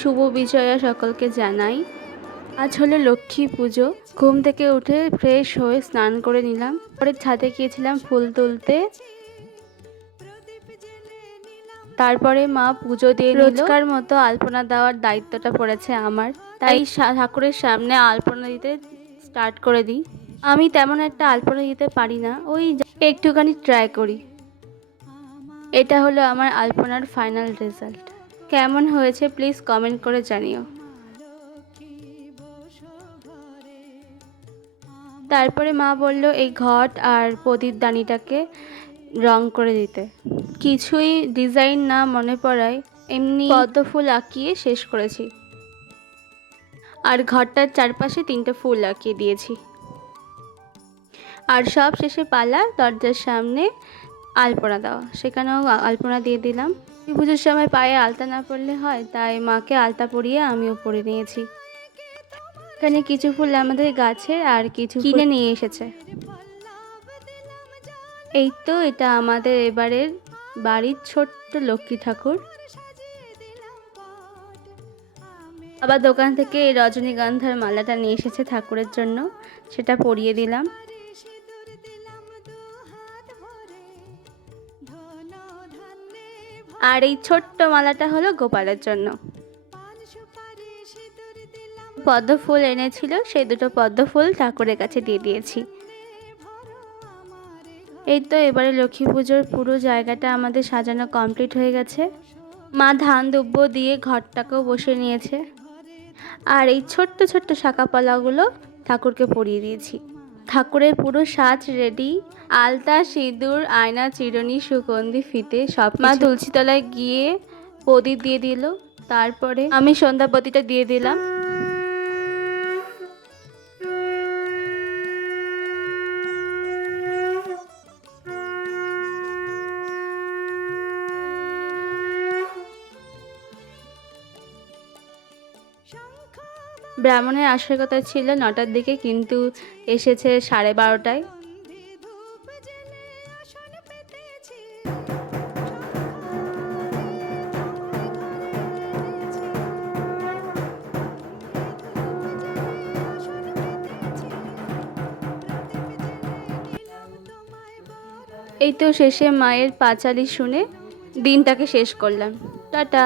শুভ বিজয়া সকলকে জানাই। আজ হলো লক্ষ্মী পুজো। ঘুম থেকে উঠে ফ্রেশ হয়ে স্নান করে নিলাম, পরে ছাদে গিয়েছিলাম ফুল তুলতে। তারপরে মা পুজো দিয়ে নিল। রোজকার মতো আলপনা দেওয়ার দায়িত্বটা পড়েছে আমার, তাই ঠাকুরের সামনে আলপনা দিতে স্টার্ট করে দিই। আমি তেমন একটা আলপনা দিতে পারি না, ওই একটুখানি ট্রাই করি। এটা হলো আমার আলপনার ফাইনাল রেজাল্ট। কেমন হয়েছে প্লিজ কমেন্ট করে জানিও। তারপরে মা বলল এই ঘট আর প্রদীপ দানিটাকে রং করে দিতে। কিছুই ডিজাইন না মনে পড়ায় এমনি পদ্ম ফুল আঁকিয়ে শেষ করেছি, আর ঘরটার চারপাশে 3টে ফুল আঁকিয়ে দিয়েছি। আর সব শেষে পালা দরজার সামনে আলপনা দেওয়া, সেখানেও আলপনা দিয়ে দিলাম। পুজোর সময় পায়ে আলতা না পরলে হয়, তাই মাকে আলতা পরিয়ে আমিও পরে নিয়েছি। এখানে কিছু ফুল আমাদের গাছের আর কিছু কিনে নিয়ে এসেছে। এই তো এটা আমাদের এবারের বাড়ির ছোট্ট লক্ষ্মী ঠাকুর। আবার দোকান থেকে এই রজনীগন্ধার মালাটা নিয়ে এসেছে ঠাকুরের জন্য, সেটা পরিয়ে দিলাম। আর এই ছোট্ট মালাটা হলো গোপালের জন্য। পদ্ম ফুল এনেছিল, সেই 2টো পদ্ম ফুল ঠাকুরের কাছে দিয়ে দিয়েছি। এই তো এবারে লক্ষ্মী পুজোর পুরো জায়গাটা আমাদের সাজানো কমপ্লিট হয়ে গেছে। মা ধান দুব্য দিয়ে ঘরটাকেও বসে নিয়েছে। আর এই ছোট্ট ছোট্ট শাঁখাপলাগুলো ঠাকুরকে পরিয়ে দিয়েছি। ঠাকুরের পুরো সাজ রেডি। আলতা, সিঁদুর, আয়না, চিরুনি, সুগন্ধি, ফিতে সব। মা তুলসী তলায় গিয়ে প্রদীপ দিয়ে দিল। তারপরে আমি সন্ধ্যাবতীটা দিয়ে দিলাম। ব্রাহ্মণের আসার কথা ছিল 9টার দিকে, কিন্তু এসেছে 12:30টায়। এই তো শেষে মায়ের পাঁচালি শুনে দিনটাকে শেষ করলাম। টাটা।